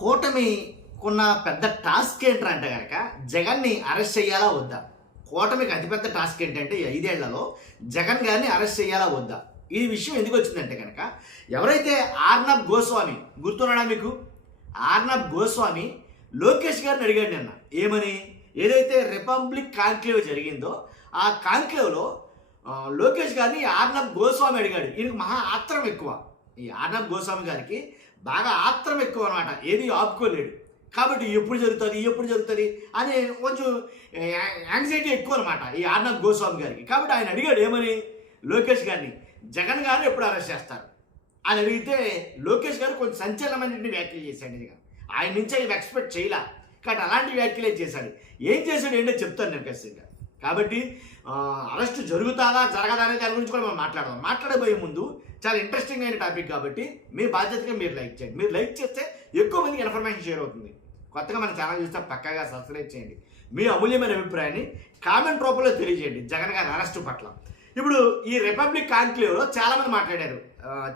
కూటమి కొన్న పెద్ద టాస్క్ ఏంటంటే కనుక జగన్ని అరెస్ట్ చేయాలా వద్దా. కూటమికి అతిపెద్ద టాస్క్ ఏంటంటే 5 ఏళ్లలో జగన్ గారిని అరెస్ట్ చేయాలా వద్దా. ఈ విషయం ఎందుకు వచ్చిందంటే కనుక ఎవరైతే ఆర్నబ్ గోస్వామి గుర్తున్నాడా మీకు? ఆర్నబ్ గోస్వామి లోకేష్ గారిని అడిగాడు నిన్న. ఏమని? ఏదైతే రిపబ్లిక్ కాన్క్లేవ్ జరిగిందో ఆ కాన్క్లేవ్లో లోకేష్ గారిని ఆర్నబ్ గోస్వామి అడిగాడు. ఈయనకు మహా ఆత్రం ఎక్కువ. ఈ ఆర్నబ్ గోస్వామి గారికి బాగా ఆత్రం ఎక్కువ అనమాట. ఏది ఆపుకోలేడు. కాబట్టి ఎప్పుడు జరుగుతుంది అని కొంచెం యాంగ్జైటీ ఎక్కువ అనమాట ఈ ఆర్నబ్ గోస్వామి గారికి. కాబట్టి ఆయన అడిగాడు ఏమని? లోకేష్ గారిని జగన్ గారిని ఎప్పుడు అరెస్ట్ చేస్తారు అని అడిగితే లోకేష్ గారు కొంచెం సంచలనమైన వ్యాఖ్యలు చేశాడు. ఇది ఆయన నుంచి ఆయన ఎక్స్పెక్ట్ చేయలే, కాబట్టి అలాంటి వ్యాఖ్యలే చేశాడు. ఏం చేశాడు ఏంటో చెప్తాను నేను ఖచ్చితంగా. కాబట్టి అరెస్ట్ జరుగుతాదా జరగదా అనే దాని గురించి కూడా మనం మాట్లాడబోయే ముందు చాలా ఇంట్రెస్టింగ్ అయిన టాపిక్ కాబట్టి మీ బాధ్యతగా మీరు లైక్ చేయండి. మీరు లైక్ చేస్తే ఎక్కువ మందికి ఇన్ఫర్మేషన్ షేర్ అవుతుంది. కొత్తగా మన ఛానల్ చూస్తే పక్కాగా సబ్స్క్రైబ్ చేయండి. మీ అమూల్యమైన అభిప్రాయాన్ని కామెంట్ రూపంలో తెలియజేయండి జగన్ గారి అరెస్ట్ పట్ల. ఇప్పుడు ఈ రిపబ్లిక్ కాన్క్లేవ్లో చాలామంది మాట్లాడారు.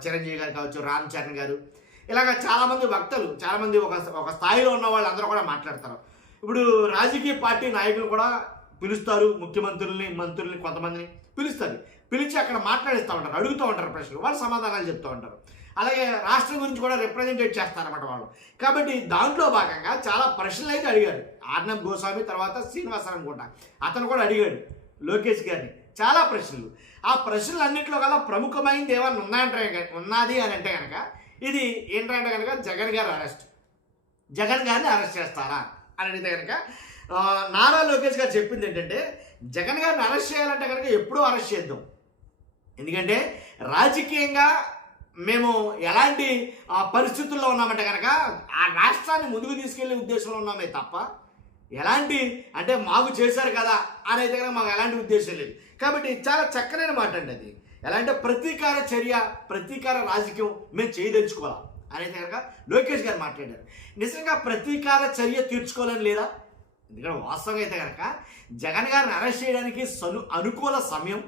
చిరంజీవి గారు కావచ్చు, రామ్ చరణ్ గారు, ఇలాగ చాలామంది వక్తలు, చాలామంది ఒక స్థాయిలో ఉన్న వాళ్ళు అందరూ కూడా మాట్లాడతారు. ఇప్పుడు రాజకీయ పార్టీ నాయకులు కూడా పిలుస్తారు, ముఖ్యమంత్రుల్ని, మంత్రుల్ని, కొంతమందిని పిలిచి అక్కడ మాట్లాడిస్తూ ఉంటారు, అడుగుతూ ఉంటారు ప్రశ్నలు, వాళ్ళు సమాధానాలు చెప్తూ ఉంటారు. అలాగే రాష్ట్రం గురించి కూడా రిప్రజెంటేట్ చేస్తారన్నమాట వాళ్ళు. కాబట్టి దాంట్లో భాగంగా చాలా ప్రశ్నలు అయితే అడిగాడు ఆర్నబ్ గోస్వామి. తర్వాత శ్రీనివాసరావు అనుకుంటా అతను కూడా అడిగాడు లోకేష్ గారిని చాలా ప్రశ్నలు. ఆ ప్రశ్నలు అన్నింటిలో కల్లా ప్రముఖమైనది ఏమన్నా ఉన్నది అని అంటే కనుక ఇది ఏంటంటే కనుక జగన్ గారిని అరెస్ట్ చేస్తారా అని అడిగితే కనుక నారా లోకేష్ గారు చెప్పింది ఏంటంటే జగన్ గారిని అరెస్ట్ చేయాలంటే కనుక ఎప్పుడూ అరెస్ట్ చేద్దాం. ఎందుకంటే రాజకీయంగా మేము ఎలాంటి పరిస్థితుల్లో ఉన్నామంటే కనుక ఆ రాష్ట్రాన్ని ముందుకు తీసుకెళ్లే ఉద్దేశంలో ఉన్నామే తప్ప ఎలాంటి అంటే మాకు చేశారు కదా అని అయితే కనుక మాకు ఎలాంటి ఉద్దేశం లేదు. కాబట్టి చాలా చక్కనైన మాట అండి అది. ఎలా అంటే ప్రతీకార రాజకీయం మేము చేయదలుచుకోవాలా అని అయితే కనుక లోకేష్ గారు మాట్లాడారు. నిజంగా ప్రతీకార చర్య తీర్చుకోవాలని లేదా? ఎందుకంటే వాస్తవంగా అయితే కనుక జగన్ గారిని అరెస్ట్ చేయడానికి అనుకూల సమయం,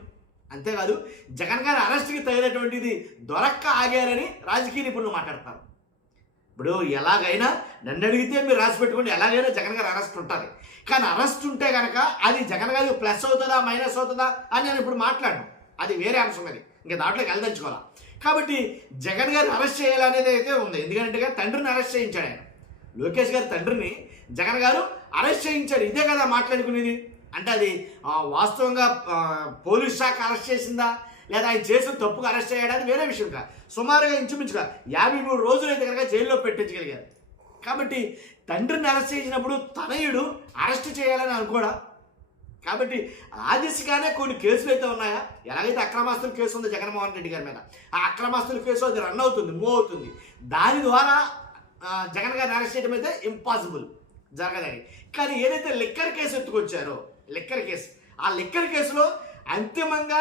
అంతేకాదు జగన్ గారి అరెస్ట్కి తగినటువంటిది దొరక్క ఆగారని రాజకీయ నిపుణులు మాట్లాడతారు. ఇప్పుడు ఎలాగైనా నన్ను అడిగితే మీరు రాసి పెట్టుకోండి, ఎలాగైనా జగన్ గారు అరెస్ట్ ఉంటుంది. కానీ అరెస్ట్ ఉంటే కనుక అది జగన్ గారికి ప్లస్ అవుతుందా మైనస్ అవుతుందా అని నేను ఇప్పుడు మాట్లాడను, అది వేరే అంశం. అది ఇంకా దాంట్లోకి వెళ్ళదలుచుకోవాలా. కాబట్టి జగన్ గారిని అరెస్ట్ చేయాలనేది అయితే ఉంది. ఎందుకంటే తండ్రిని అరెస్ట్ చేయించాడు ఆయన. లోకేష్ గారి తండ్రిని జగన్ గారు అరెస్ట్ చేయించాడు. ఇదే కదా మాట్లాడుకునేది. అంటే అది వాస్తవంగా పోలీస్ శాఖ అరెస్ట్ చేసిందా లేదా ఆయన చేసిన తప్పుకు అరెస్ట్ చేయడానికి వేరే విషయం కాదు. సుమారుగా ఇంచుమించుగా 53 రోజులు అయితే కనుక జైల్లో పెట్టించగలిగారు. కాబట్టి తండ్రిని అరెస్ట్ చేసినప్పుడు తనయుడు అరెస్ట్ చేయాలని అనుకోడా? కాబట్టి ఆ దిశగానే కొన్ని కేసులు అయితే ఉన్నాయా? ఎలాగైతే అక్రమాస్తుల కేసు ఉందో జగన్మోహన్ రెడ్డి గారి మీద, ఆ అక్రమాస్తుల కేసు అది రన్ అవుతుంది, మూవ్ అవుతుంది. దాని ద్వారా జగన్ గారిని అరెస్ట్ చేయడం అయితే ఇంపాసిబుల్, జరగదని. కానీ ఏదైతే లిక్కర్ కేసు ఎత్తుకొచ్చారో ఆ లిక్కర్ కేసులో అంతిమంగా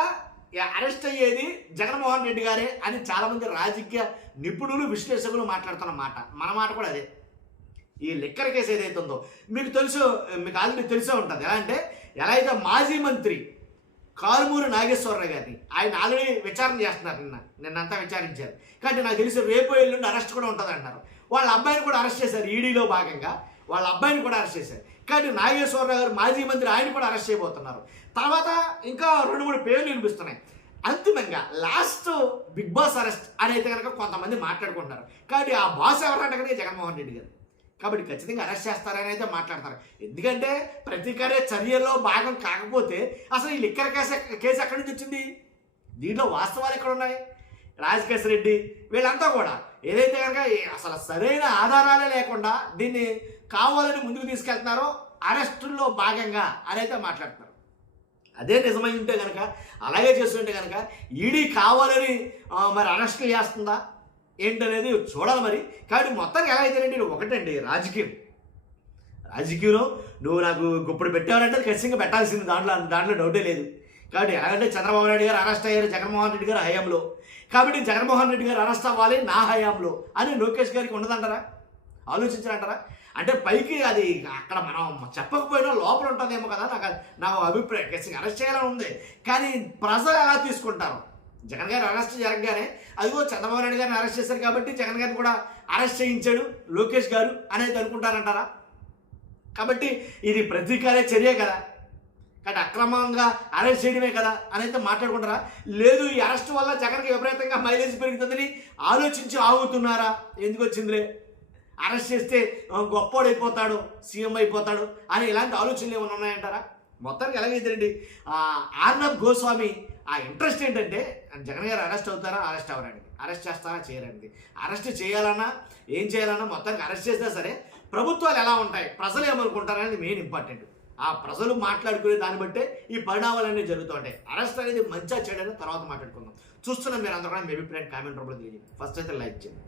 అరెస్ట్ అయ్యేది జగన్మోహన్ రెడ్డి గారే అని చాలామంది రాజకీయ నిపుణులు, విశ్లేషకులు మాట్లాడుతున్న మాట, మన మాట కూడా అదే. ఈ లిక్కర్ కేసు ఏదైతే ఉందో మీకు ఆల్రెడీ తెలిసే ఉంటుంది. ఎలా అయితే మాజీ మంత్రి కారుమూరి నాగేశ్వరరావు గారిని ఆయన ఆల్రెడీ విచారణ చేస్తున్నారు. నిన్నంతా విచారించారు. కాబట్టి నాకు తెలిసి రేపు ఎల్లుండి అరెస్ట్ కూడా ఉంటుంది అంటారు. వాళ్ళ అబ్బాయిని కూడా అరెస్ట్ చేశారు. ఈడీలో భాగంగా వాళ్ళ అబ్బాయిని కూడా అరెస్ట్ చేశారు. కాబట్టి నాగేశ్వరరావు గారు మాజీ మంత్రి, ఆయన కూడా అరెస్ట్ చేయబోతున్నారు. తర్వాత ఇంకా 2-3 పేర్లు వినిపిస్తున్నాయి. అంతిమంగా లాస్ట్ బిగ్ బాస్ అరెస్ట్ అని అయితే కనుక కొంతమంది మాట్లాడుకుంటున్నారు. కాబట్టి ఆ బాస్ ఎవరంటే కనుక జగన్మోహన్ రెడ్డి గారు. కాబట్టి ఖచ్చితంగా అరెస్ట్ చేస్తారని అయితే మాట్లాడతారు. ఎందుకంటే ప్రతీకార చర్యలో భాగం కాకపోతే అసలు ఈ లిక్కర్ కేసు ఎక్కడి నుంచి వచ్చింది? దీంట్లో వాస్తవాలు ఎక్కడ ఉన్నాయి? రాజకేశ్ రెడ్డి వీళ్ళంతా కూడా ఏదైతే కనుక అసలు సరైన ఆధారాలే లేకుండా దీన్ని కావాలని ముందుకు తీసుకెళ్తున్నారో అరెస్టుల్లో భాగంగా అని అయితే మాట్లాడుతున్నారు. అదే నిజమై ఉంటే కనుక, అలాగే చేస్తుంటే కనుక ఈడీ కావాలని మరి అరెస్టులు చేస్తుందా ఏంటనేది చూడాలి మరి. కాబట్టి మొత్తానికి ఎలా అయితేనండి ఒకటండి, రాజకీయంలో నువ్వు నాకు గుప్పుడు పెట్టావంటే ఖచ్చితంగా పెట్టాల్సింది, దాంట్లో డౌటే లేదు. కాబట్టి ఎలాగంటే చంద్రబాబు నాయుడు గారు అరెస్ట్ అయ్యారు జగన్మోహన్ రెడ్డి గారు హయాంలో, కాబట్టి జగన్మోహన్ రెడ్డి గారు అరెస్ట్ అవ్వాలి నా హయాంలో అని లోకేష్ గారికి ఉండదంటారా? ఆలోచించారంటారా? అంటే పైకి అది అక్కడ మనం చెప్పకపోయినా లోపల ఉంటుందేమో కదా నా అభిప్రాయం. ఖచ్చితంగా అరెస్ట్ చేయాలని ఉంది. కానీ ప్రజలు ఎలా తీసుకుంటారు? జగన్ గారు అరెస్ట్ జరగగానే అదిగో చంద్రబాబు నాయుడు గారిని అరెస్ట్ చేశారు కాబట్టి జగన్ గారిని కూడా అరెస్ట్ చేయించాడు లోకేష్ గారు అనేది అనుకుంటారంటారా? కాబట్టి ఇది ప్రతీకార చర్య కదా, కాబట్టి అక్రమంగా అరెస్ట్ చేయడమే కదా అనేది మాట్లాడుకుంటారా? లేదు ఈ అరెస్ట్ వల్ల జగన్కి విపరీతంగా మైలేజ్ పెరుగుతుందని ఆలోచించి ఆగుతున్నారా? ఎందుకు వచ్చిందిలే, అరెస్ట్ చేస్తే గొప్పోడైపోతాడు, సీఎం అయిపోతాడు అని ఇలాంటి ఆలోచనలు ఏమైనా ఉన్నాయంటారా? మొత్తానికి ఎలాగైతేనండి ఆర్నబ్ గోస్వామి ఆ ఇంట్రెస్ట్ ఏంటంటే జగన్ గారు అరెస్ట్ అవుతారా, అరెస్ట్ అవ్వడానికి, అరెస్ట్ చేస్తారా చేయడానికి, అరెస్ట్ చేయాలన్నా ఏం చేయాలన్నా మొత్తానికి అరెస్ట్ చేసినా సరే ప్రభుత్వాలు ఎలా ఉంటాయి, ప్రజలు ఏమనుకుంటారనేది మెయిన్ ఇంపార్టెంట్. ఆ ప్రజలు మాట్లాడుకునే దాన్ని బట్టే ఈ పరిణామాలన్నీ జరుగుతూ ఉంటాయి. అరెస్ట్ అనేది మంచిగా చేయడానికి తర్వాత మాట్లాడుకుందాం. చూస్తున్నాం మీరు అందరూ కూడా మీ అభిప్రాయం కామెంట్ రూపంలో తెలియజేయండి. ఫస్ట్ అయితే లైక్ చేయండి.